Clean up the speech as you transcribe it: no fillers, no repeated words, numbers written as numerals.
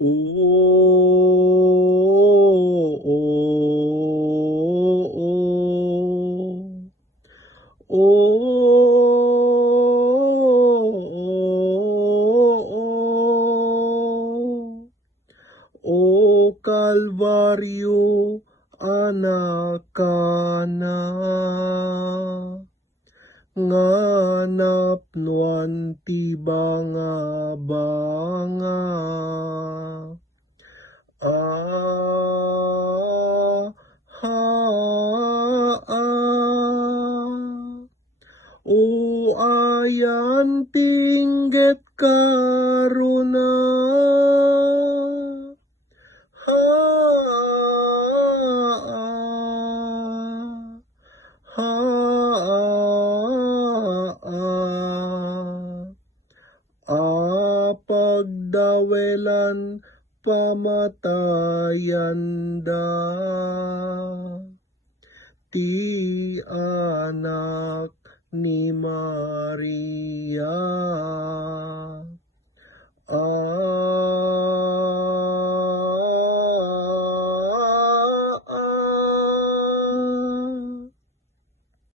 O Kalbaryo, anak ka na, nganap nuan ti banga. O ayan tingget karuna, pagdawelan pamatayan da, ti anak ni Maria.